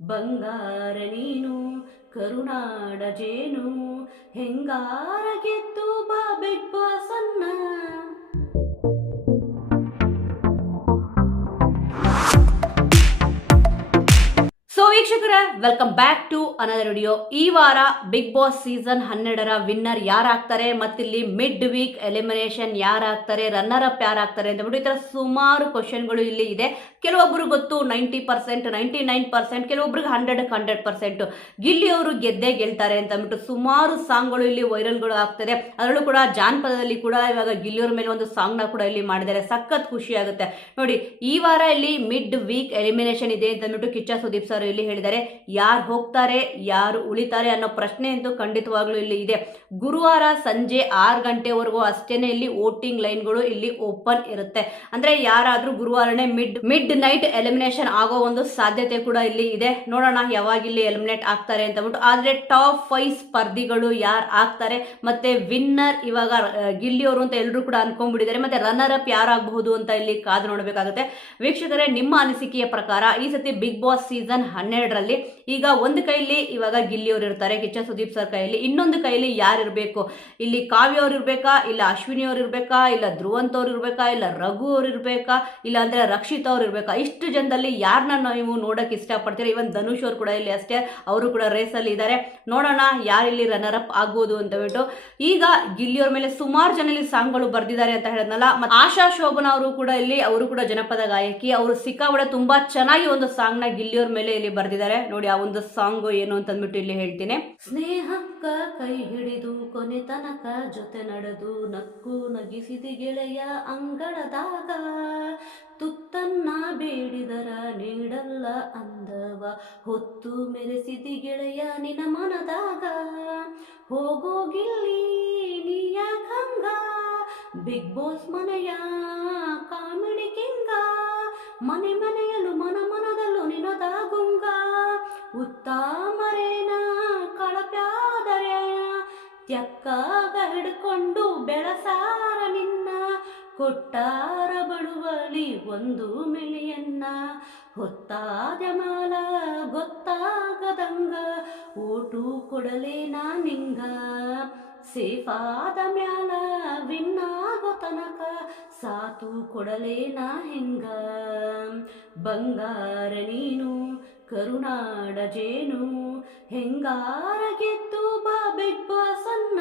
ಬಂಗಾರ ನೀನು ಕರುನಾಡ ಜೇನು ಹೆಂಗಾರ ಗೆದ್ದು ಬಾ ಬಿಗ್ ಬಾಸ್ ಅನ್ನ. ಸೊ ವೀಕ್ಷಕರ, welcome back to another video. ಈ ವಾರ ಬಿಗ್ ಬಾಸ್ ಸೀಸನ್ 12ರ ವಿನ್ನರ್ ಯಾರಾಗ್ತಾರೆ, ಮತ್ತಿಲ್ಲಿ ಮಿಡ್ ವೀಕ್ ಎಲಿಮಿನೇಷನ್ ಯಾರಾಗ್ತಾರೆ, ರನ್ನರ್ ಅಪ್ ಯಾರಾಗ್ತಾರೆ ಅಂತ ಬಿಟ್ಟು ಈ ತರ ಸುಮಾರು ಕ್ವಶನ್ಗಳು ಇಲ್ಲಿ ಇದೆ. ಕೆಲವೊಬ್ಬರು ಗೊತ್ತು 90%, 99%, ಕೆಲವೊಬ್ರಿಗೆ 100% ಗಿಲ್ಲಿ ಅವರು ಗೆದ್ದೇ ಗೆಲ್ತಾರೆ ಅಂತ ಅಂದ್ಬಿಟ್ಟು ಸುಮಾರು ಸಾಂಗ್ಗಳು ಇಲ್ಲಿ ವೈರಲ್ಗಳು ಆಗ್ತದೆ. ಅದರಲ್ಲೂ ಕೂಡ ಜಾನಪದದಲ್ಲಿ ಕೂಡ ಇವಾಗ ಗಿಲ್ಲಿಯವ್ರ ಮೇಲೆ ಒಂದು ಸಾಂಗ್ನ ಕೂಡ ಇಲ್ಲಿ ಮಾಡಿದ್ದಾರೆ. ಸಖತ್ ಖುಷಿ ಆಗುತ್ತೆ ನೋಡಿ. ಈ ವಾರ ಇಲ್ಲಿ ಮಿಡ್ ವೀಕ್ ಎಲಿಮಿನೇಷನ್ ಇದೆ ಅಂತ ಅಂದ್ಬಿಟ್ಟು ಕಿಚ್ಚ ಸುದೀಪ್ ಸರ್ ಇಲ್ಲಿ ಹೇಳಿದ್ದಾರೆ. ಯಾರು ಹೋಗ್ತಾರೆ ಯಾರು ಉಳಿತಾರೆ ಅನ್ನೋ ಪ್ರಶ್ನೆ ಅಂತೂ ಖಂಡಿತವಾಗ್ಲೂ ಇಲ್ಲಿ ಇದೆ. ಗುರುವಾರ ಸಂಜೆ 6 ಗಂಟೆವರೆಗೂ ಅಷ್ಟೇನೆ ಇಲ್ಲಿ ವೋಟಿಂಗ್ ಲೈನ್ಗಳು ಇಲ್ಲಿ ಓಪನ್ ಇರುತ್ತೆ. ಅಂದ್ರೆ ಯಾರಾದ್ರೂ ಗುರುವಾರನೇ ಮಿಡ್ ನೈಟ್ ಎಲಿಮಿನೇಷನ್ ಆಗೋ ಒಂದು ಸಾಧ್ಯತೆ ಕೂಡ ಇಲ್ಲಿ ಇದೆ. ನೋಡೋಣ ಯಾವಾಗ ಇಲ್ಲಿ ಎಲಿಮಿನೇಟ್ ಆಗ್ತಾರೆ ಅಂತ ಅಂದ್ಬಿಟ್ಟು. ಆದ್ರೆ ಟಾಪ್ 5 ಸ್ಪರ್ಧಿಗಳು ಯಾರು ಆಗ್ತಾರೆ, ಮತ್ತೆ ವಿನ್ನರ್ ಇವಾಗ ಗಿಲ್ಲಿಯವರು ಅಂತ ಎಲ್ಲರೂ ಕೂಡ ಅನ್ಕೊಂಡ್ಬಿಟ್ಟಿದ್ದಾರೆ. ಮತ್ತೆ ರನ್ನರ್ ಅಪ್ ಯಾರಾಗಬಹುದು ಅಂತ ಇಲ್ಲಿ ಕಾದು ನೋಡಬೇಕಾಗುತ್ತೆ. ವೀಕ್ಷಕರೇ, ನಿಮ್ಮ ಅನಿಸಿಕೆಯ ಪ್ರಕಾರ ಈ ಸತಿ ಬಿಗ್ ಬಾಸ್ ಸೀಸನ್ 12ರಲ್ಲಿ ಈಗ ಒಂದು ಕೈಲಿ ಇವಾಗ ಗಿಲ್ಲಿಯವರು ಇರ್ತಾರೆ, ಕಿಚ್ಚ ಸುದೀಪ್ ಸರ್ ಕೈಯಲ್ಲಿ. ಇನ್ನೊಂದು ಕೈಲಿ ಯಾರು ಇರಬೇಕು, ಇಲ್ಲಿ ಕಾವ್ಯ ಅವ್ರು ಇರ್ಬೇಕಾ, ಇಲ್ಲ ಅಶ್ವಿನಿ ಅವ್ರು ಇರ್ಬೇಕಾ, ಇಲ್ಲ ಧ್ರುವಂತ್ ಅವ್ರು ಇರ್ಬೇಕಾ, ಇಲ್ಲ ರಘು ಅವ್ರು ಇರ್ಬೇಕಾ, ಇಲ್ಲ ಅಂದ್ರೆ ರಕ್ಷಿತ್ ಅವ್ರು ಇರ್ಬೇಕಾ? ಇಷ್ಟು ಜನದಲ್ಲಿ ಯಾರನ್ನ ನೀವು ನೋಡಕ್ ಇಷ್ಟಪಡ್ತೀರಾ? ಇವನ್ ಧನುಷ್ ಅವ್ರು ಕೂಡ ಇಲ್ಲಿ ಅಷ್ಟೇ, ಅವರು ಕೂಡ ರೇಸಲ್ಲಿ ಇದ್ದಾರೆ. ನೋಡೋಣ ಯಾರಿಲ್ಲಿ ರನ್ನರ್ ಅಪ್ ಆಗ್ಬೋದು ಅಂತ ಬಿಟ್ಟು. ಈಗ ಗಿಲ್ಲಿಯವ್ರ ಮೇಲೆ ಸುಮಾರು ಜನ ಇಲ್ಲಿ ಸಾಂಗ್ಗಳು ಬರ್ದಿದ್ದಾರೆ ಅಂತ ಹೇಳಿದ್ನಲ್ಲ. ಮತ್ತೆ ಆಶಾ ಶೋಭನಾ ಅವರು ಕೂಡ ಇಲ್ಲಿ, ಅವರು ಕೂಡ ಜನಪದ ಗಾಯಕಿ. ಅವರು ಸಿಕ್ಕಾಬಡೆ ತುಂಬಾ ಚೆನ್ನಾಗಿ ಒಂದು ಸಾಂಗ್ ನ ಗಿಲ್ಲಿಯವ್ರ ಮೇಲೆ ಇಲ್ಲಿ ಬರ್ದಿದ್ದಾರೆ ನೋಡಿ. ಆ ಒಂದು ಸಾಂಗ್ ಏನು ಅಂತ ಅಂದ್ಬಿಟ್ಟು ಇಲ್ಲಿ ಹೇಳ್ತೀನಿ. ಸ್ನೇಹಕ್ಕ ಕೈ ಹಿಡಿದು ಕೊನೆ ತನಕ ಜೊತೆ ನಡೆದು ನಕ್ಕು ನಗಿಸಿದಿ ಗೆಳೆಯ ಅಂಗಳದಾಗ, ತುತ್ತನ್ನ ಬೇಡಿದರ ನೀಡಲ್ಲ ಅಂದವ, ಹೊತ್ತು ಮೆರೆಸಿದಿ ಗೆಳೆಯ ನಿನ ಮನದಾಗ, ಹೋಗೋ ಗಿಲ್ಲಿ ನೀಯಾಕಂಗ, ಬಿಗ್ ಬಾಸ್ ಮನೆಯ ಕಾಮಿಡಿ ಕಿಂಗ, ಮನೆ ಮನೆಯಲ್ಲೂ ಮನ ಮನದಲ್ಲೂ ನಿನದಾಗುಂಗ, ಉತ್ತಾಮರೇನ ಕಳಪ್ಯಾದರೇನ, ತ್ಯಕ್ಕಾಗ ಹಿಡ್ಕೊಂಡು ಬೆಳಸಾರ ನಿನ್ನ, ಕೊಟ್ಟಾರ ಬಳುವಳಿ 1 ಮಿಲಿಯನ್ನ, ಹೊತ್ತಾದ ಮಾಲ ಗೊತ್ತಾಗದಂಗ, ಓಟು ಕೊಡಲೇ ನಿಂಗ, ಸೇಫಾದ ಮ್ಯಾಲ ವಿನ್ನಾಗೋ ತನಕ ಸಾತು ಕೊಡಲೇನ ಹೆಂಗ, ಬಂಗಾರ ನೀನು ಕರುನಾಡ ಜೇನು ಹೆಂಗಾರ ಗೆದ್ದು ಬಾ ಬಿಗ್ ಬಾಸ್ ಅನ್ನ.